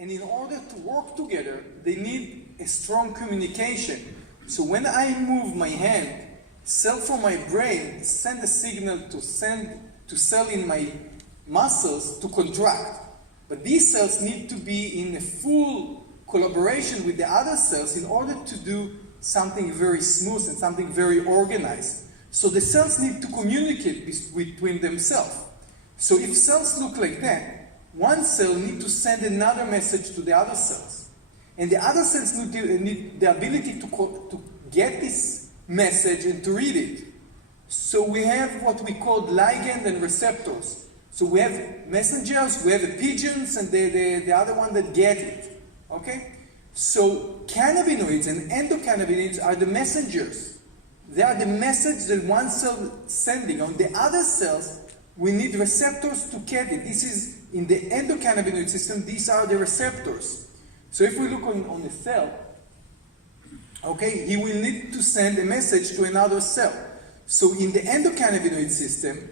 And in order to work together, they need a strong communication. So when I move my hand, cells from my brain send a signal to cell in my muscles to contract. But these cells need to be in a full collaboration with the other cells in order to do something very smooth and something very organized. So the cells need to communicate between themselves. So if cells look like that, one cell needs to send another message to the other cells. And the other cells need the ability to get this message and to read it. So we have what we call ligand and receptors. So we have messengers, we have the pigeons, and the other one that get it. Okay? So cannabinoids and endocannabinoids are the messengers. They are the message that one cell is sending. On the other cells, we need receptors to get it. This is in the endocannabinoid system, these are the receptors. So if we look on a cell, okay, he will need to send a message to another cell. So in the endocannabinoid system,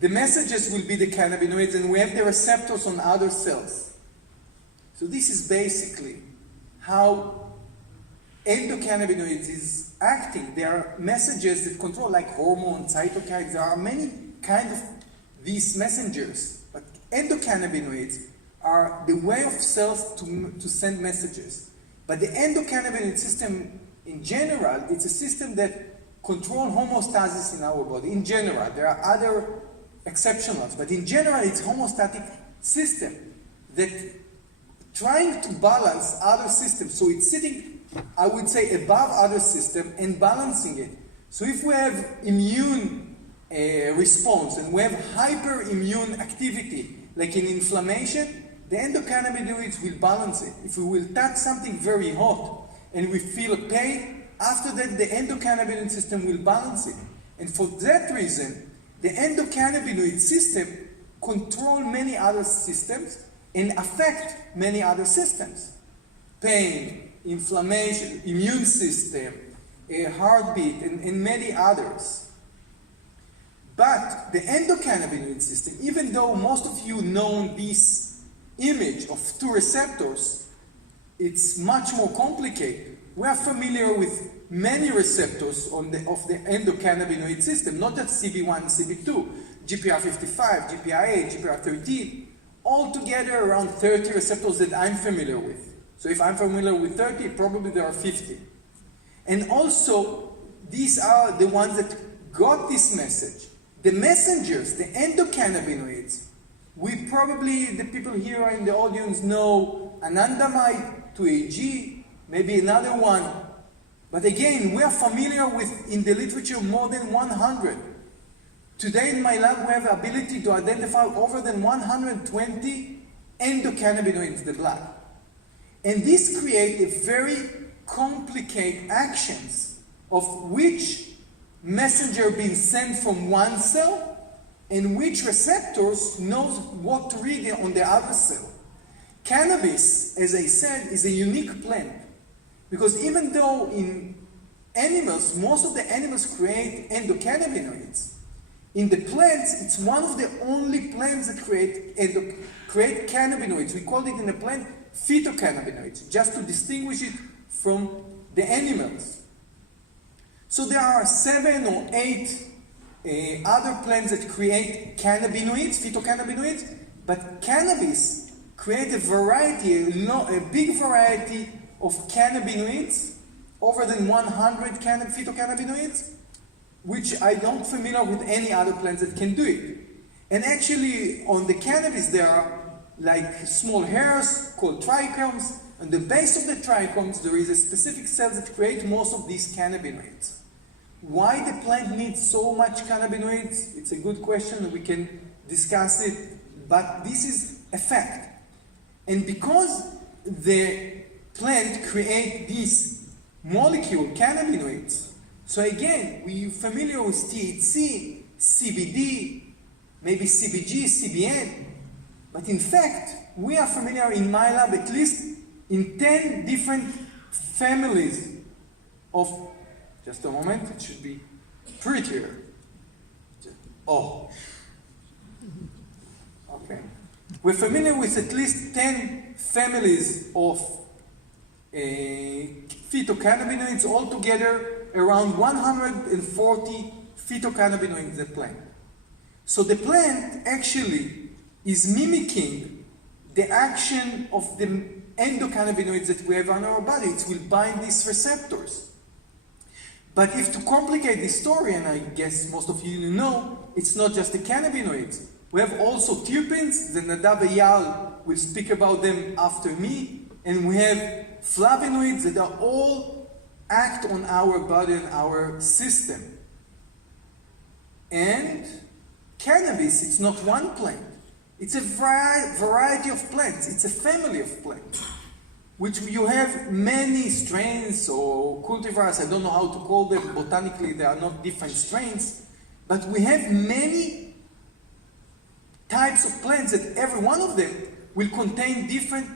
the messages will be the cannabinoids, and we have the receptors on other cells. So this is basically how endocannabinoids is acting. There are messages that control, like hormones, cytokines. There are many kinds of these messengers. But endocannabinoids are the way of cells to send messages. But the endocannabinoid system in general, it's a system that controls homeostasis in our body. In general, there are other exceptionals, but in general, it's a homeostatic system that trying to balance other systems. So it's sitting, I would say, above other systems and balancing it. So if we have immune response and we have hyperimmune activity, like in inflammation, the endocannabinoids will balance it. If we will touch something very hot and we feel pain, after that the endocannabinoid system will balance it. And for that reason, the endocannabinoid system controls many other systems and affect many other systems. Pain, inflammation, immune system, heartbeat, and many others. But the endocannabinoid system, even though most of you know this image of two receptors, it's much more complicated. We are familiar with many receptors of the endocannabinoid system, not just CB1, CB2, GPR55, GPR8, GPR13, altogether around 30 receptors that I'm familiar with. So if I'm familiar with 30, probably there are 50. And also, these are the ones that got this message. The messengers, the endocannabinoids, we probably, the people here in the audience know anandamide, 2-AG, maybe another one. But again, we are familiar with, in the literature, more than 100. Today in my lab, we have the ability to identify over than 120 endocannabinoids in the blood. And this creates a very complicated actions of which messenger being sent from one cell and which receptors knows what to read on the other cell. Cannabis, as I said, is a unique plant because even though in animals, most of the animals create endocannabinoids, in the plants, it's one of the only plants that create cannabinoids. We call it in the plant phytocannabinoids, just to distinguish it from the animals. So there are 7 or 8 other plants that create cannabinoids, phytocannabinoids, but cannabis creates a variety, a big variety of cannabinoids, over than 100 phytocannabinoids, which I don't familiar with any other plants that can do it. And actually, on the cannabis, there are like small hairs called trichomes. On the base of the trichomes, there is a specific cell that creates most of these cannabinoids. Why the plant needs so much cannabinoids? It's a good question. We can discuss it, but this is a fact. And because the plant creates this molecule, cannabinoids, so again, we're familiar with THC, CBD, maybe CBG, CBN, but in fact, we are familiar in my lab at least in 10 different families of, just a moment, it should be prettier. Oh. Okay. We're familiar with at least 10 families of phytocannabinoids, altogether around 140 phytocannabinoids in the plant. So the plant actually is mimicking the action of the endocannabinoids that we have on our body. It will bind these receptors. But if to complicate the story, and I guess most of you know, it's not just the cannabinoids. We have also terpenes, the Nadav Eyal will speak about them after me, and we have flavonoids that are all act on our body and our system. And cannabis, it's not one plant. It's a variety of plants. It's a family of plants, which you have many strains or cultivars. I don't know how to call them. Botanically, they are not different strains. But we have many types of plants that every one of them will contain different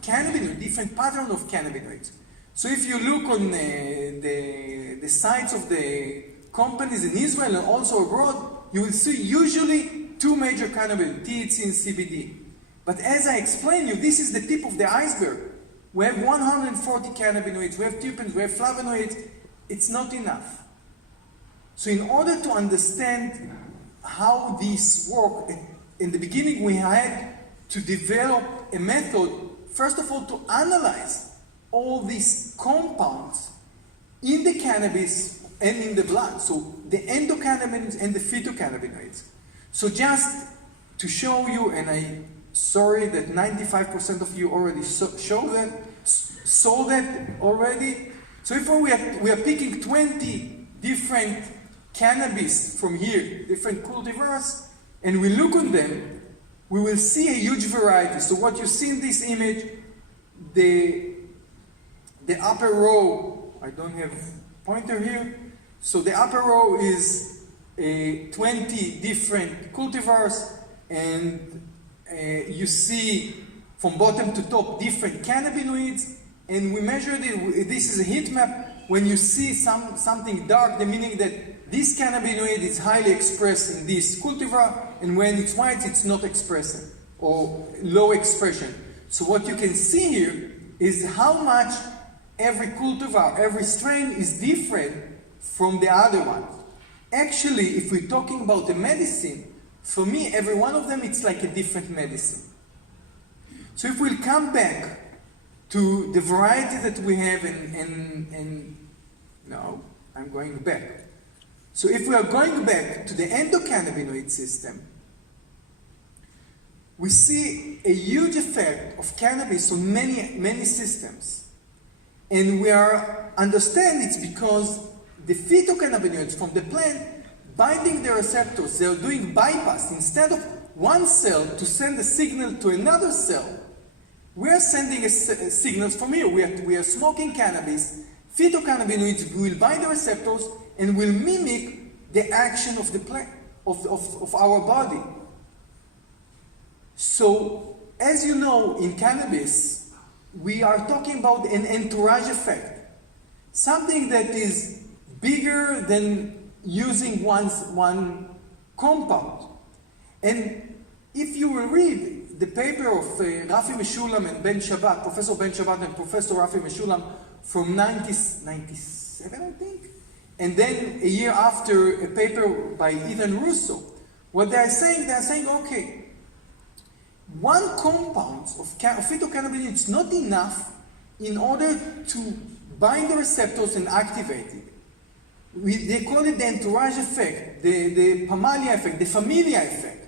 cannabinoids, different pattern of cannabinoids. So if you look on the sites of the companies in Israel and also abroad, you will see usually two major cannabinoids, THC and CBD. But as I explained you, this is the tip of the iceberg. We have 140 cannabinoids, we have terpenes, we have flavonoids. It's not enough. So in order to understand how these work, in the beginning we had to develop a method, first of all, to analyze all these compounds in the cannabis and in the blood. So the endocannabinoids and the phytocannabinoids. So just to show you, and I'm sorry that 95% of you already saw that already. So if we are picking 20 different cannabis from here, different cultivars, and we look on them, we will see a huge variety. So what you see in this image, the upper row, I don't have pointer here, so the upper row is 20 different cultivars, and you see from bottom to top different cannabinoids, and we measured it. This is a heat map. When you see something dark, the meaning that this cannabinoid is highly expressed in this cultivar, and when it's white, it's not expressing, or low expression. So what you can see here is how much every cultivar, every strain is different from the other one. Actually, if we're talking about the medicine, for me, every one of them, it's like a different medicine. So if we'll come back to the variety that we have, and no, I'm going back. So if we are going back to the endocannabinoid system, we see a huge effect of cannabis on many systems. And we are understand it's because the phytocannabinoids from the plant binding the receptors, they are doing bypass. Instead of one cell to send a signal to another cell, we are sending signals from here. We are smoking cannabis. Phytocannabinoids will bind the receptors and will mimic the action of the plant, of our body. So, as you know, in cannabis, we are talking about an entourage effect. Something that is bigger than using one compound. And if you will read the paper of Rafi Meshulam and Ben Shabbat, Professor Ben Shabbat and Professor Rafi Meshulam from 1997, I think, and then a year after a paper by Ethan Russo, what they're saying, okay, one compound of phytocannabinoids is not enough in order to bind the receptors and activate it. They call it the entourage effect, the Pamalia effect, the familia effect.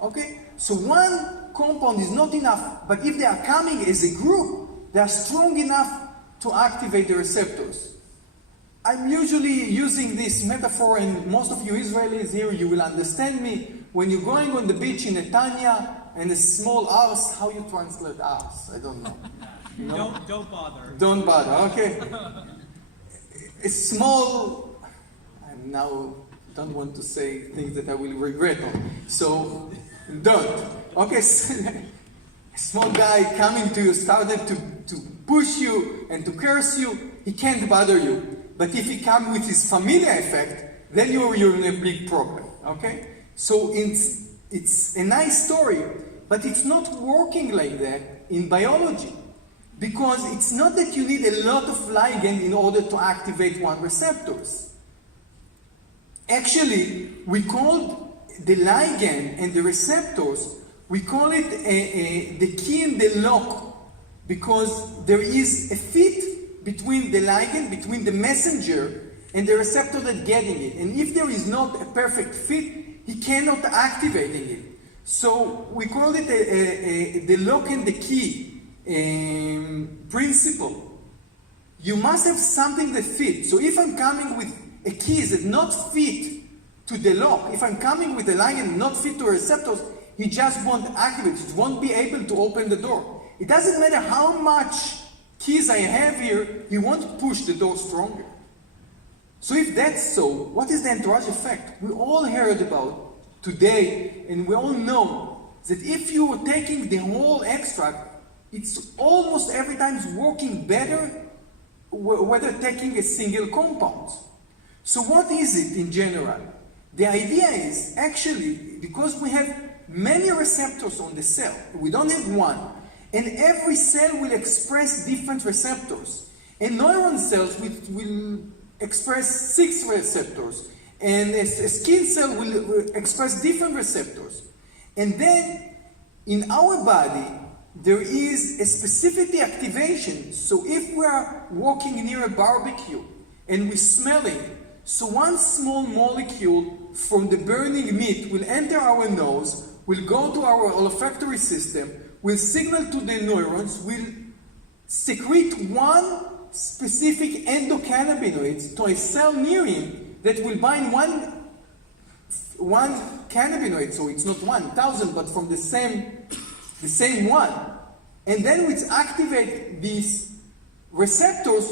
Okay? So one compound is not enough, but if they are coming as a group, they are strong enough to activate the receptors. I'm usually using this metaphor, and most of you Israelis here, you will understand me. When you're going on the beach in Netanya and a small arse, how you translate arse? I don't know. No? Don't bother. Don't bother, okay. A small, I now don't want to say things that I will regret on. So, don't. Okay, a small guy coming to you, started to push you and to curse you, he can't bother you. But if he comes with his familia effect, then you're in a big problem, okay? So it's a nice story. But it's not working like that in biology. Because it's not that you need a lot of ligand in order to activate one receptors. Actually, we call the ligand and the receptors, we call it the key and the lock, because there is a fit between the ligand, between the messenger and the receptor that's getting it. And if there is not a perfect fit, he cannot activate it. So we call it the lock and the key principle. You must have something that fits. So if I'm coming with a key that not fit to the lock, if I'm coming with a ligand not fit to receptors, he just won't activate it, won't be able to open the door. It doesn't matter how much keys I have here, he won't push the door stronger. So if that's so, what is the entourage effect? We all heard about today, and we all know that if you are taking the whole extract, it's almost every time working better whether taking a single compound. So what is it in general? The idea is actually, because we have many receptors on the cell, we don't have one, and every cell will express different receptors. And neuron cells will express 6 receptors, and a skin cell will express different receptors. And then in our body, there is a specific activation. So if we are walking near a barbecue and we're smelling, so one small molecule from the burning meat will enter our nose, will go to our olfactory system, will signal to the neurons, will secrete one specific endocannabinoid to a cell near him that will bind one cannabinoid, so it's not 1,000, but from the same one. And then we activate these receptors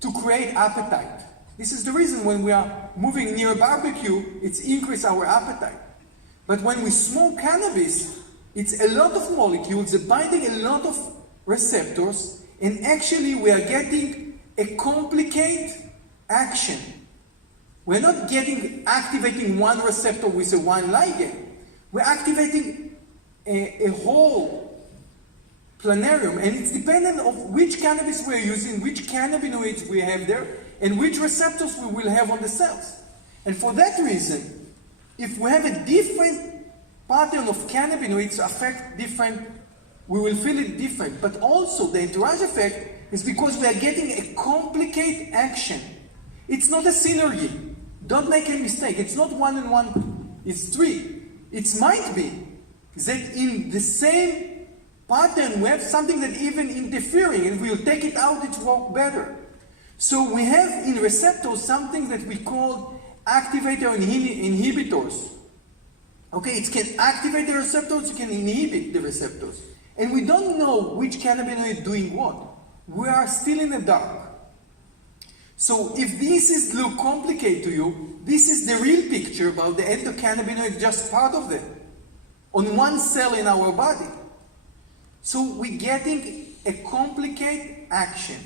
to create appetite. This is the reason when we are moving near a barbecue, it's increase our appetite. But when we smoke cannabis, it's a lot of molecules that binding a lot of receptors, and actually we are getting a complicated action. We're not activating one receptor with a one ligand. We're activating a whole planarium, and it's dependent on which cannabis we're using, which cannabinoids we have there, and which receptors we will have on the cells. And for that reason, if we have a different pattern of cannabinoids affect different, we will feel it different. But also the entourage effect is because we are getting a complicated action. It's not a synergy. Don't make a mistake. It's not 1 and 1 is 3. It might be that in the same pattern we have something that even interfering, and we'll take it out, it works better. So we have in receptors something that we call activator and inhibitors. Okay, it can activate the receptors, it can inhibit the receptors. And we don't know which cannabinoid is doing what. We are still in the dark. So if this is look complicated to you, this is the real picture about the endocannabinoid, just part of them, on one cell in our body. So we're getting a complicated action.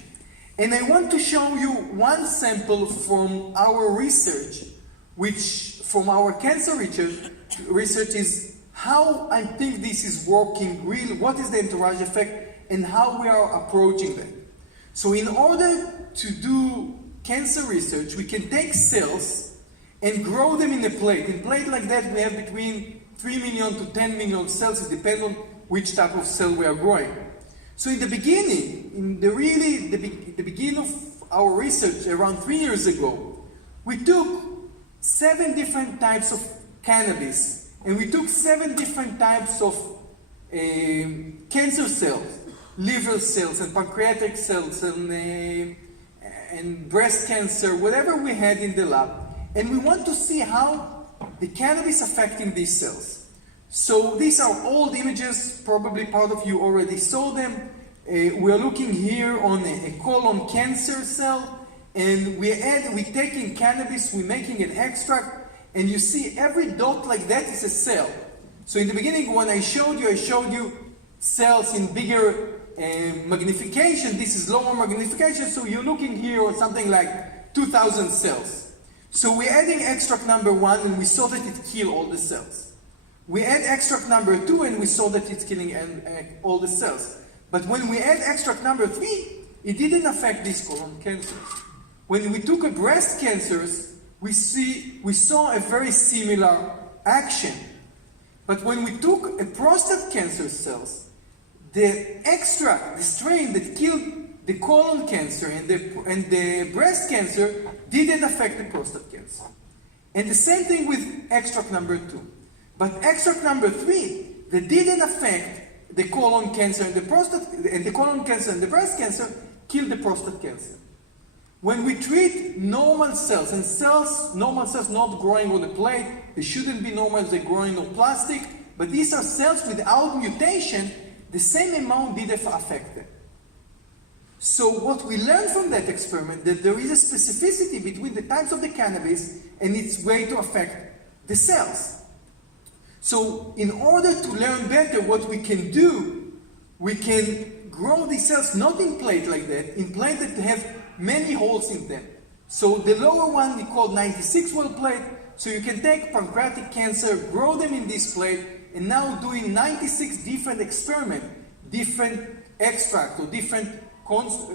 And I want to show you one sample from our research, which from our cancer research is how I think this is working real, what is the entourage effect, and how we are approaching them. So in order to do cancer research, we can take cells and grow them in a plate. In a plate like that, we have between 3 million to 10 million cells. It depends on which type of cell we are growing. So in the beginning, in the beginning of our research around 3 years ago, we took 7 different types of cannabis, and we took 7 different types of cancer cells, liver cells and pancreatic cells and breast cancer, whatever we had in the lab, and we want to see how the cannabis affecting these cells. So these are old images, probably part of you already saw them. We're looking here on a colon cancer cell, and we're taking cannabis, we're making an extract, and you see every dot like that is a cell. So in the beginning when I showed you cells in bigger magnification. This is lower magnification, so you're looking here on something like 2,000 cells. So we're adding extract number 1, and we saw that it killed all the cells. we add extract number 2 and we saw that it's killing all the cells. But when we add extract number 3, it didn't affect these colon cancers. When we took a breast cancers, we saw a very similar action. But when we took a prostate cancer cells, the extract, the strain that killed the colon cancer and the breast cancer didn't affect the prostate cancer. And the same thing with extract number 2. But extract number 3, that didn't affect the colon cancer and the prostate, and the colon cancer and the breast cancer, killed the prostate cancer. When we treat normal cells, and normal cells not growing on a plate, they shouldn't be normal, they're growing on plastic, but these are cells without mutation, the same amount did affect them. So what we learned from that experiment, that there is a specificity between the types of the cannabis and its way to affect the cells. So in order to learn better what we can do, we can grow these cells not in plate like that, in plate that have many holes in them. So the lower one we call 96 well plate, so you can take pancreatic cancer, grow them in this plate, and now doing 96 different experiments, different extract or different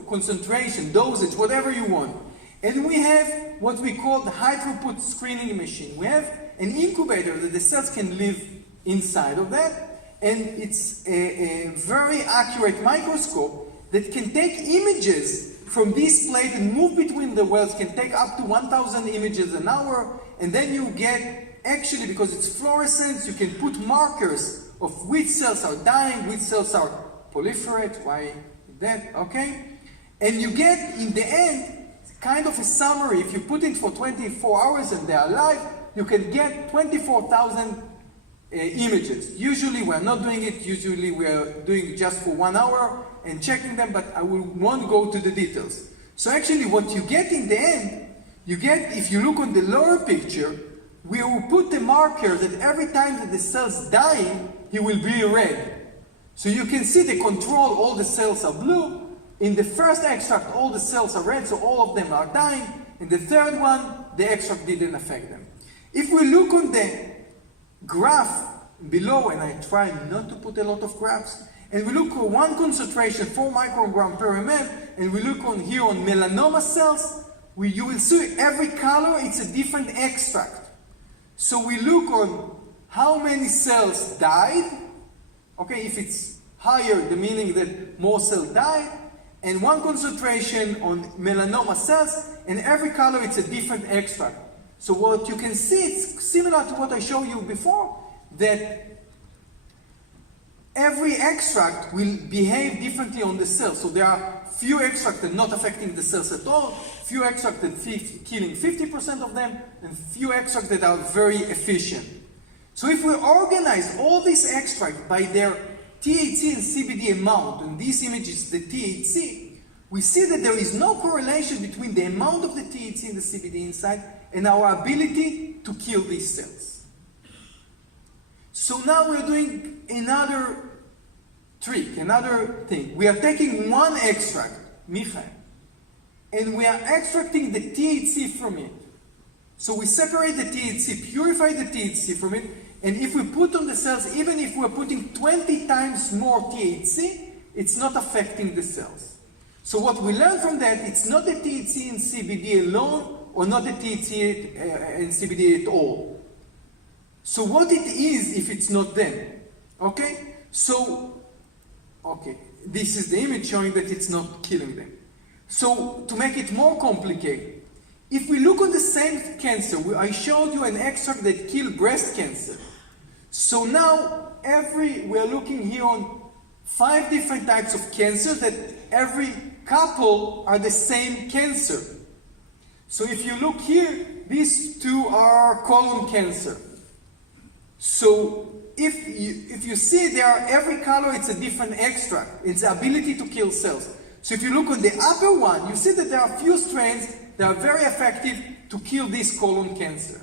concentration, dosage, whatever you want. And we have what we call the high throughput screening machine. We have an incubator that the cells can live inside of that, and it's a very accurate microscope that can take images from this plate and move between the wells, can take up to 1,000 images an hour, and then you get, actually, because it's fluorescence, you can put markers of which cells are dying, which cells are proliferate, why that, okay? And you get, in the end, kind of a summary. If you put it for 24 hours and they are alive, you can get 24,000 images. Usually we're not doing it, usually we're doing it just for 1 hour and checking them, but I won't go to the details. So actually what you get in the end, you get, if you look on the lower picture, we will put the marker that every time that the cell's dying, he will be red. So you can see the control, all the cells are blue. In the first extract, all the cells are red, so all of them are dying. In the third one, the extract didn't affect them. If we look on the graph below, and I try not to put a lot of graphs, and we look at one concentration, 4 microgram per ml, and we look on here on melanoma cells, you will see every color, it's a different extract. So we look on how many cells died. Okay, if it's higher, the meaning that more cells died, and one concentration on melanoma cells, and every color it's a different extract. So what you can see, it's similar to what I showed you before, that every extract will behave differently on the cells. So there are few extracts that are not affecting the cells at all, few extracts that killing 50% of them, and few extracts that are very efficient. So if we organize all these extracts by their THC and CBD amount, and this image is the THC, we see that there is no correlation between the amount of the THC and the CBD inside and our ability to kill these cells. So now we're doing another trick, another thing. We are taking one extract, Michael, and we are extracting the THC from it. So we separate the THC, purify the THC from it, and if we put on the cells, even if we're putting 20 times more THC, it's not affecting the cells. So what we learn from that, it's not the THC and CBD alone, or not the THC and CBD at all. So what it is if it's not them? Okay? So, okay, this is the image showing that it's not killing them. So, to make it more complicated, if we look on the same cancer, I showed you an extract that killed breast cancer. So now, we're looking here on 5 different types of cancer that every couple are the same cancer. So if you look here, these 2 are colon cancer. So if you see every color, it's a different extract. It's the ability to kill cells. So if you look on the upper one, you see that there are few strains that are very effective to kill this colon cancer.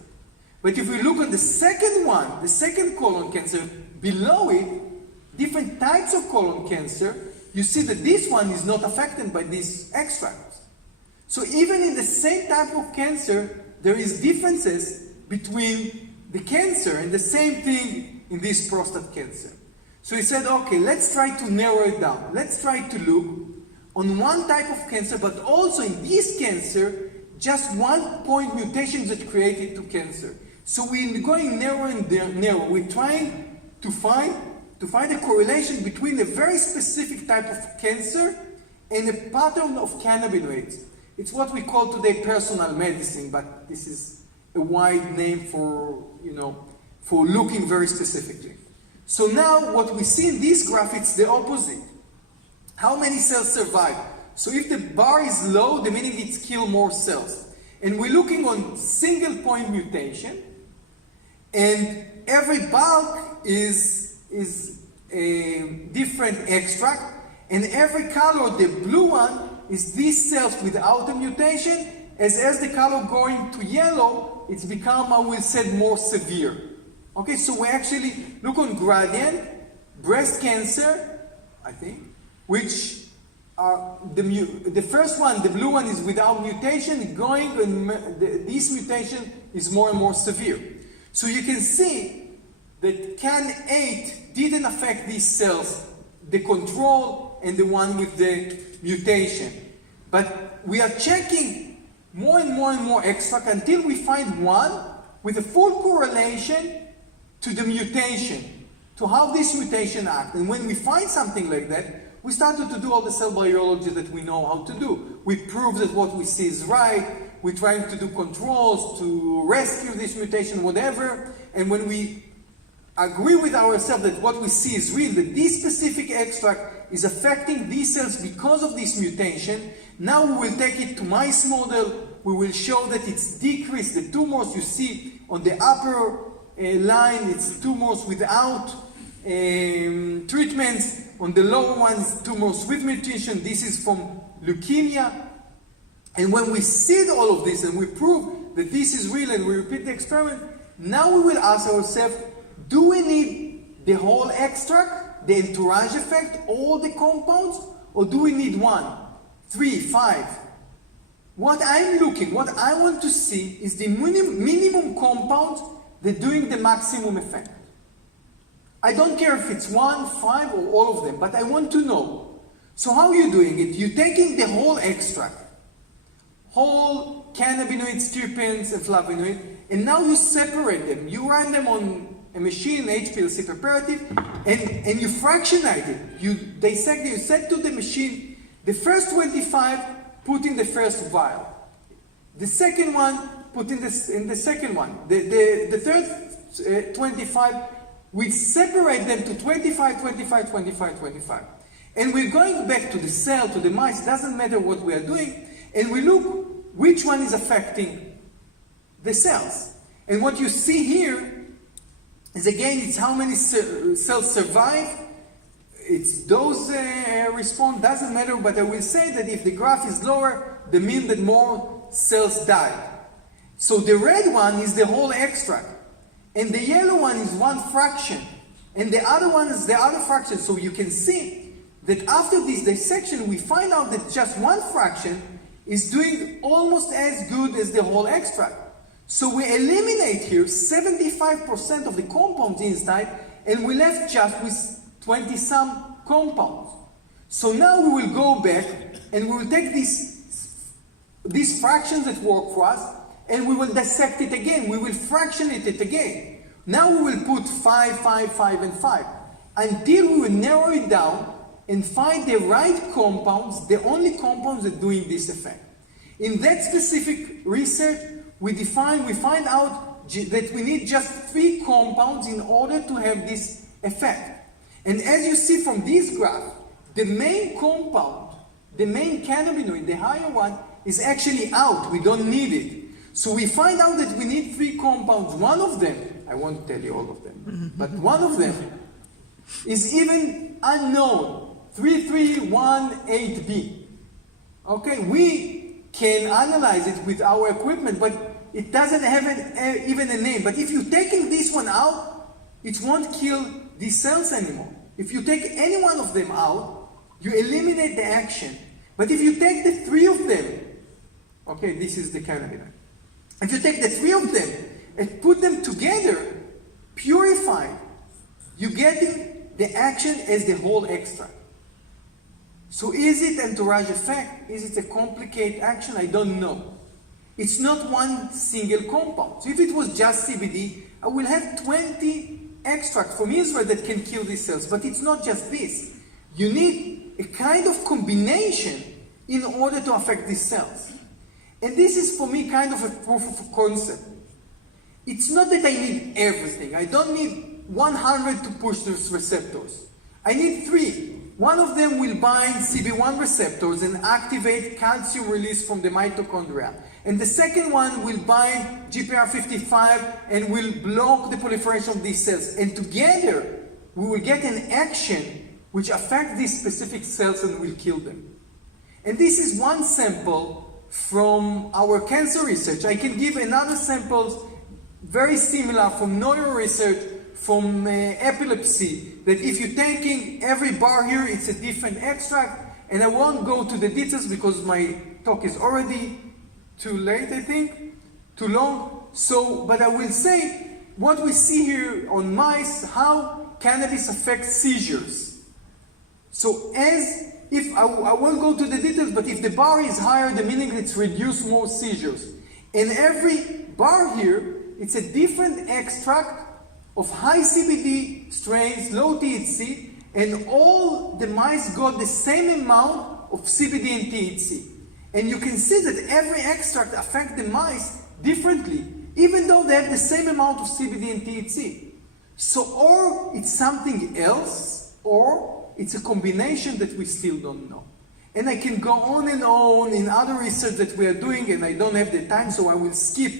But if we look at the second one, the second colon cancer, below it, different types of colon cancer, you see that this one is not affected by these extracts. So even in the same type of cancer, there is differences between the cancer, and the same thing in this prostate cancer. So he said, okay, let's try to narrow it down. Let's try to look on one type of cancer, but also in this cancer, just one point mutation that created to cancer. So we're going narrow and narrow. We're trying to find a correlation between a very specific type of cancer and a pattern of cannabinoids. It's what we call today personal medicine, but this is a wide name for, for looking very specifically. So now what we see in this graph, it's the opposite. How many cells survive? So if the bar is low, the meaning it's kill more cells. And we're looking on single point mutation, and every bulk is a different extract, and every color, the blue one, is these cells without a mutation. As the color going to yellow, it's become, I will say, more severe. Okay, so we actually look on gradient, breast cancer, I think, which are the first one, the blue one, is without mutation, this mutation is more and more severe. So you can see that CAN8 didn't affect these cells, the control and the one with the mutation. But we are checking more and more and more extract until we find one with a full correlation to the mutation, to how this mutation acts. And when we find something like that, we started to do all the cell biology that we know how to do. We prove that what we see is right. We're trying to do controls to rescue this mutation, whatever. And when we agree with ourselves that what we see is real, that this specific extract is affecting these cells because of this mutation, now we will take it to mice model. We will show that it's decreased. The tumors you see on the upper line, it's tumors without treatments. On the lower one is tumors with mutation. This is from leukemia. And when we see all of this and we prove that this is real and we repeat the experiment, now we will ask ourselves, do we need the whole extract, the entourage effect, all the compounds, or do we need 1, 3, 5? What I want to see is the minimum compounds that are doing the maximum effect. I don't care if it's 1, 5, or all of them, but I want to know. So how are you doing it? You're taking the whole extract, whole cannabinoids, terpenes, and flavonoids, and now you separate them. You run them on a machine, HPLC preparative, and you fractionate it. You dissect it. You set to the machine the first 25, put in the first vial. The second one, put in the second one. The third 25, we separate them to 25, 25, 25, 25. And we're going back to the cell, to the mice, it doesn't matter what we are doing, and we look which one is affecting the cells. And what you see here is, again, it's how many cells survive, it's dose response, doesn't matter, but I will say that if the graph is lower, that means that more cells die. So the red one is the whole extract, and the yellow one is one fraction, and the other one is the other fraction. So you can see that after this dissection, we find out that just one fraction is doing almost as good as the whole extract. So we eliminate here 75% of the compounds inside, and we left just with 20-some compounds. So now we will go back, and we will take these fractions that work for us, and we will dissect it again. We will fractionate it again. Now we will put 5, 5, 5, and 5, until we will narrow it down and find the right compounds, the only compounds that are doing this effect. In that specific research, we find out that we need just 3 compounds in order to have this effect. And as you see from this graph, the main compound, the main cannabinoid, the higher one, is actually out. We don't need it. So we find out that we need 3 compounds. One of them, I won't tell you all of them, but one of them is even unknown, 3318B. Okay, we can analyze it with our equipment, but it doesn't have even a name. But if you're taking this one out, it won't kill these cells anymore. If you take any one of them out, you eliminate the action. But if you take the 3 of them, okay, this is the cannabinoid. If you take the 3 of them and put them together, purified, you're getting the action as the whole extract. So is it entourage effect? Is it a complicated action? I don't know. It's not one single compound. So if it was just CBD, I will have 20 extracts from Israel that can kill these cells. But it's not just this. You need a kind of combination in order to affect these cells. And this is for me kind of a proof of concept. It's not that I need everything. I don't need 100 to push those receptors. I need 3. One of them will bind CB1 receptors and activate calcium release from the mitochondria. And the second one will bind GPR55 and will block the proliferation of these cells. And together, we will get an action which affects these specific cells and will kill them. And this is one sample from our cancer research. I can give another samples very similar from neuro research, from epilepsy, that if you're taking every bar here, it's a different extract. And I won't go to the details because my talk is already too late, I think, too long. So, but I will say what we see here on mice, how cannabis affects seizures. So as if, I won't go to the details, but if the bar is higher, the meaning it's reduced more seizures. And every bar here, it's a different extract of high CBD strains, low THC, and all the mice got the same amount of CBD and THC. And you can see that every extract affects the mice differently, even though they have the same amount of CBD and THC. So, or it's something else, or it's a combination that we still don't know. And I can go on and on in other research that we are doing, and I don't have the time, so I will skip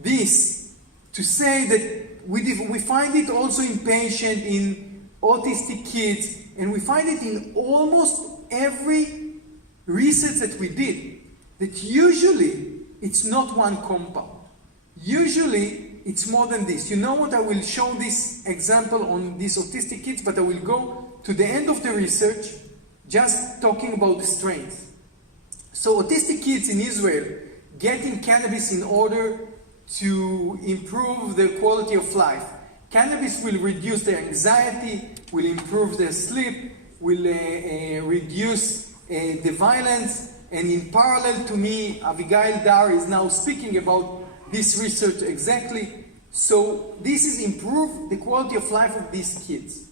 this to say that we find it also in patients, in autistic kids, and we find it in almost every research that we did, that usually it's not one compound. Usually it's more than this. You know what? I will show this example on these autistic kids, but I will go to the end of the research just talking about the strains. So autistic kids in Israel getting cannabis in order to improve their quality of life. Cannabis will reduce their anxiety, will improve their sleep, will reduce the violence, and in parallel to me, Avigail Dar is now speaking about this research exactly. So this is improve the quality of life of these kids.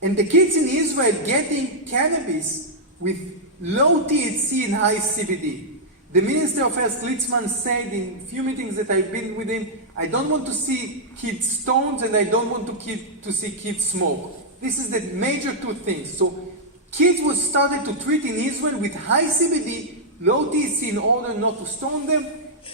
And the kids in Israel getting cannabis with low THC and high CBD. The Minister of Health, Litzman, said in a few meetings that I've been with him, I don't want to see kids stoned and I don't want to see kids smoke. This is the major 2 things. So kids were started to treat in Israel with high CBD, low THC in order not to stone them,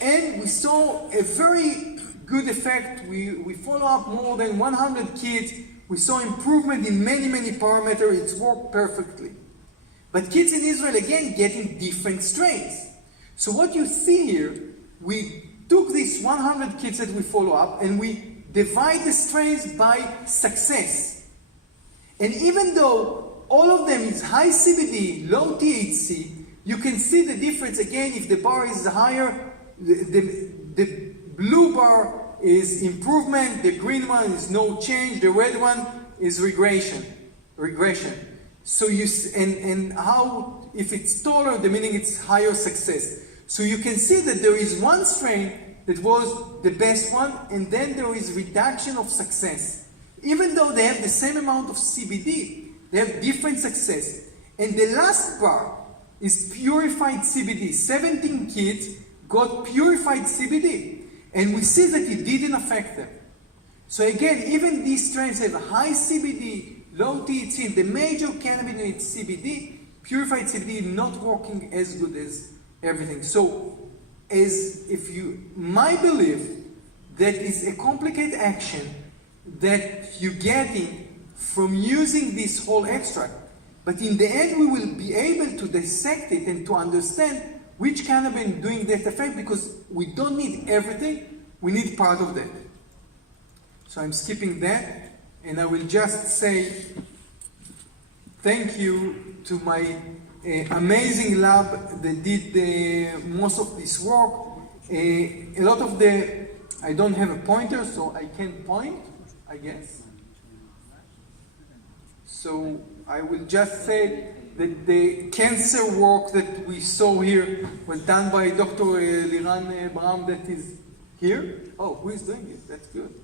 and we saw a very good effect. We follow up more than 100 kids. We saw improvement in many, many parameters. It's worked perfectly. But kids in Israel, again, getting different strains. So what you see here, we took these 100 kids that we follow up and we divide the strains by success. And even though all of them is high CBD, low THC, you can see the difference again. If the bar is higher, the blue bar is improvement, the green one is no change, the red one is regression. So you and how if it's taller, the meaning it's higher success. So you can see that there is one strain that was the best one, and then there is reduction of success. Even though they have the same amount of CBD, they have different success. And the last bar is purified CBD. 17 kids got purified CBD, and we see that it didn't affect them. So again, even these strains have high CBD, low THC, the major cannabinoid CBD, purified CBD not working as good as everything. So, my belief that is a complicated action that you're getting from using this whole extract, but in the end we will be able to dissect it and to understand which cannabis doing that effect, because we don't need everything, we need part of that. So I'm skipping that, and I will just say thank you to my amazing lab that did most of this work. A lot of I don't have a pointer, so I can't point, I guess. So I will just say that the cancer work that we saw here was done by Dr. Liran Bram, that is here. Oh, who is doing it? That's good.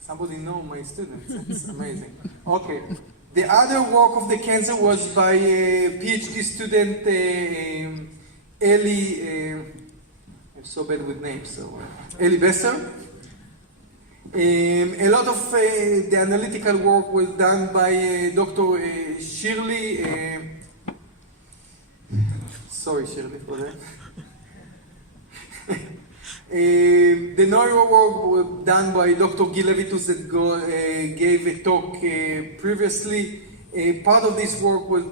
Somebody know my students. It's amazing. Okay. The other work of the cancer was by a PhD student, Eli, I'm so bad with names, so Eli Besser. A lot of the analytical work was done by Dr. Shirley. Sorry, Shirley, for that. The neuro work was done by Dr. Gil Levitus that gave a talk previously. Part of this work was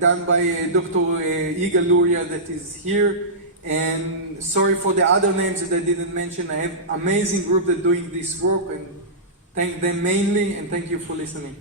done by Dr. Yigal Luria that is here. And sorry for the other names that I didn't mention. I have an amazing group that doing this work, and thank them mainly, and thank you for listening.